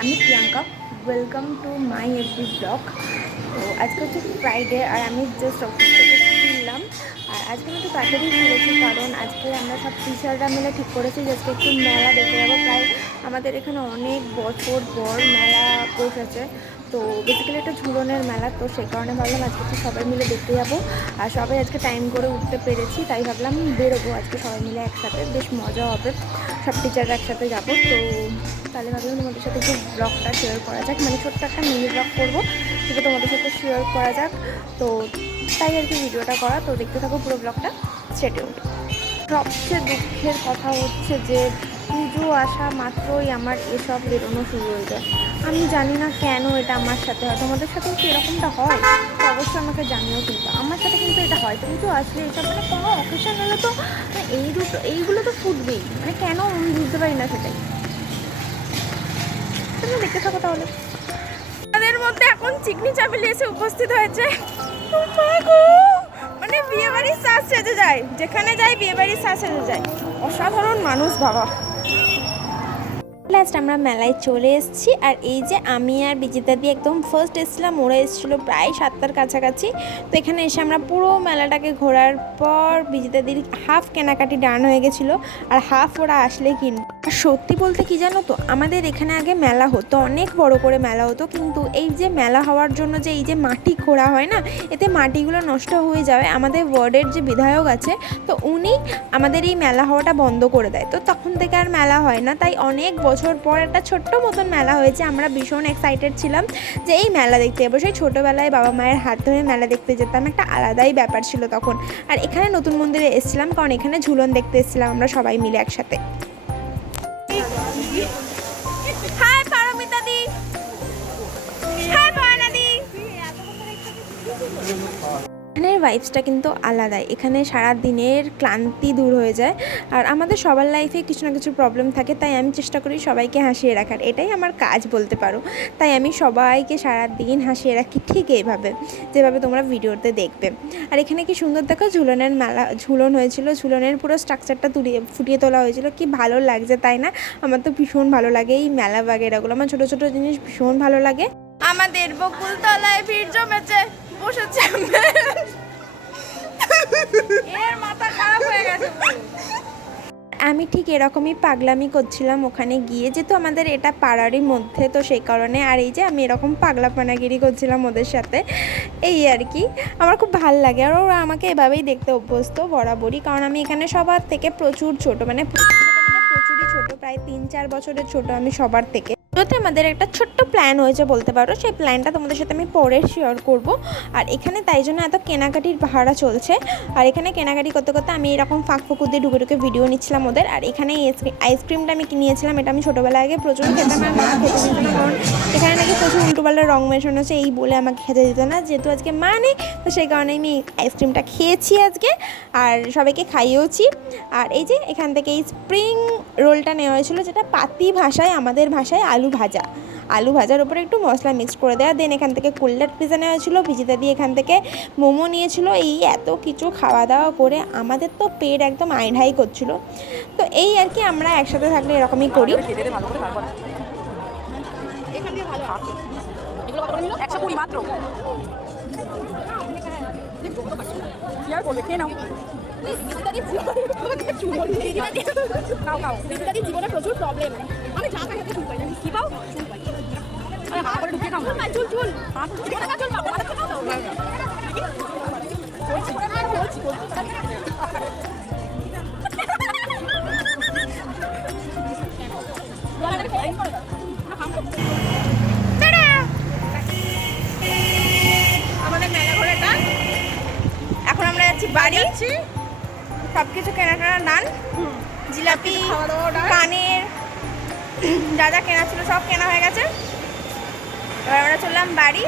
আমি Priyanka, welcome to my every blog. তো আজকে হচ্ছে ফ্রাইডে আর আমি জাস্ট অফিস থেকে ফিরলাম। আর আজকে আমি একটু তাড়াতাড়ি ফিরেছি কারণ আজকে আমরা সব টিচাররা মিলে ঠিক করেছি যে আজকে একটু মেলা দেখতে যাবো। প্রায় আমাদের এখানে অনেক বছর পর মেলা বসেছে, তো বেসিক্যালি একটা ঝুলনের মেলা, তো সেই কারণে ভাবলাম আজকে একটু সবাই মিলে দেখতে যাবো। আর সবাই আজকে টাইম করে উঠতে পেরেছি, তাই ভাবলাম বেরোবো আজকে সবাই মিলে একসাথে, বেশ মজা হবে, সব টিচাররা একসাথে যাবো। তো তাহলে ভাবলাম তোমাদের সাথে একটু ব্লগটা শেয়ার করা যাক, মানে ছোট্ট একটা মিনি ব্লগ করবো, সেটা তোমাদের সাথে শেয়ার করা যাক। তো তাই আর কি ভিডিওটা করা। তো দেখতে থাকো পুরো ব্লগটা, শিডিউল। সবচেয়ে দুঃখের কথা হচ্ছে যে পুজো আসা মাত্রই আমার এসব বেরোনো শুরু হয়ে যায়। আমি জানি না কেন এটা আমার সাথে হয়, তোমাদের সাথেও কি এরকমটা হয়? তো অবশ্যই আমাকে জানিও, কিন্তু আমার সাথে কিন্তু এটা হয়। পুজো আসলে এসব মানে কোনো অকেশন হলে তো এইগুলো তো ফুটবেই, মানে কেন আমি বুঝতে পারি না সেটাই। তুমি দেখতে থাকো তাহলে। তাদের মধ্যে এখন চিকনি চামেলি এসে উপস্থিত হয়েছে। মানে বিয়ে বাড়ির সাজ সেজে যায়, যেখানে যাই বিয়ে বাড়ির সাজ সেজে যায়। অসাধারণ মানুষ বাবা। লাস্ট আমরা মেলায় চলে এসেছি, আর এই যে আমি আর বিজিতা দিয়ে একদম ফার্স্ট এসেছিলাম, ওরা এসেছিলো প্রায় 7টার কাছাকাছি। তো এখানে এসে আমরা পুরো মেলাটাকে ঘোরার পর বিজিতাদির হাফ কেনাকাটি ডান হয়ে গেছিলো, আর হাফ ওরা আসলে কিনবে। আর সত্যি বলতে কি জানো তো, আমাদের এখানে আগে মেলা হতো, অনেক বড় করে মেলা হতো, কিন্তু এই যে মেলা হওয়ার জন্য যে এই যে মাটি খোঁড়া হয় না, এতে মাটিগুলো নষ্ট হয়ে যাবে। আমাদের ওয়ার্ডের যে বিধায়ক আছে, তো উনি আমাদের এই মেলা হওয়াটা বন্ধ করে দেয়, তো তখন থেকে আর মেলা হয় না। তাই অনেক বছর পর একটা ছোট্ট মতন মেলা হয়েছে, আমরা ভীষণ এক্সাইটেড ছিলাম যে এই মেলা দেখতে যাবো। সেই ছোটোবেলায় বাবা মায়ের হাত ধরে মেলা দেখতে যেতাম, একটা আলাদাই ব্যাপার ছিল তখন। আর এখানে নতুন মন্দিরে এসেছিলাম কারণ এখানে ঝুলন দেখতে এসেছিলাম আমরা সবাই মিলে একসাথে। হাই পারমিতা দি, হাই ভয়না দি। এখানের ভাইবসটা কিন্তু আলাদাই, এখানে সারা দিনের ক্লান্তি দূর হয়ে যায়। আর আমাদের সবার লাইফে কিছু না কিছু প্রবলেম থাকে, তাই আমি চেষ্টা করি সবাইকে হাসিয়ে রাখার, এটাই আমার কাজ বলতে পারো। তাই আমি সবাইকে সারা দিন হাসিয়ে রাখি, ঠিক এইভাবে যেভাবে তোমরা ভিডিওতে দেখবে। আর এখানে কি সুন্দর দেখো, ঝুলনের মেলা, ঝুলন হয়েছিল, ঝুলনের পুরো স্ট্রাকচারটা ফুটিয়ে তোলা হয়েছিল, কি ভালো লাগছে তাই না? আমার তো ভীষণ ভালো লাগে এই মেলা বাগেরাগুলো, আমার ছোটো ছোটো জিনিস ভীষণ ভালো লাগে। আমাদের বকুলতলায় ভিড় জমেছে, বসেছে এর মাথা খারাপ হয়ে গেছে। আমি ঠিক এরকমই পাগলামি করছিলাম ওখানে গিয়ে, যেহেতু আমাদের এটা পাড়ারই মধ্যে, তো সেই কারণে। আর এই যে আমি এরকম পাগলাপানাগিরি করছিলাম ওদের সাথে, এই আর কি। আমার খুব ভাল লাগে, আর ওরা আমাকে এভাবেই দেখতে অভ্যস্ত বরাবরই, কারণ আমি এখানে সবার থেকে প্রচুর ছোট, মানে প্রচুরই ছোট, প্রায় 3-4 বছরের ছোট আমি সবার থেকে। তো আমাদের একটা ছোট্ট প্ল্যান হয়েছে বলতে পারো, সেই প্ল্যানটা তোমাদের সাথে আমি পরে শেয়ার করব। আর এখানে তাই জন্য এত কেনাকাটির ভাড়া চলছে, আর এখানে কেনাকাটি করতে করতে আমি এরকম ফাঁক ফুকুর দিয়ে ঢুকে ঢুকে ভিডিও নিচ্ছিলাম ওদের। আর এখানে আইসক্রিমটা আমি নিয়েছিলাম, এটা আমি ছোটোবেলা আগে প্রচুর খেতাম, আর মা খেতে দিত না, কারণ এখানে নাকি প্রচুর উল্টোপাল্টা রং মেশানো হচ্ছে, এই বলে আমাকে খেতে দিত না। যেহেতু আজকে মা নেই, তো সেই কারণে আমি আইসক্রিমটা খেয়েছি আজকে, আর সবাইকে খাইয়েওছি। আর এই যে এখান থেকে এই স্প্রিং রোলটা নেওয়া হয়েছিল, যেটা পাতি ভাষায়, আমাদের ভাষায় আলু ভাজার উপরে একটু মশলা মিক্স করে দেওয়া। দেন এখান থেকে কুলডার পিজা নেওয়া হয়েছিল, ভিজিতা দিয়ে এখান থেকে মোমো নিয়েছিল। এই এত কিছু খাওয়া দাওয়া করে আমাদের তো পেট একদম আইঢাই করছিল। তো এই আর কি, আমরা একসাথে থাকলে এরকমই করি। জীবনে প্রচুর প্রবলেম, আমি যা খাই চুল পাই, কি পাও চুল পাই, আরে হাত করে ঢুকে খাও না, চুল চুল হাত ঢুকে না, চুল পাও মাথা খাও না, আমাদের মেলা ঘোরাটা। এখন আমরা যাচ্ছি বাড়ি, সব কিছু কেনাকাটা ডান, জিলাপি, কানের যা যা কেনা ছিল সব কেনা হয়ে গেছে। এবার আমরা চললাম বাড়ি।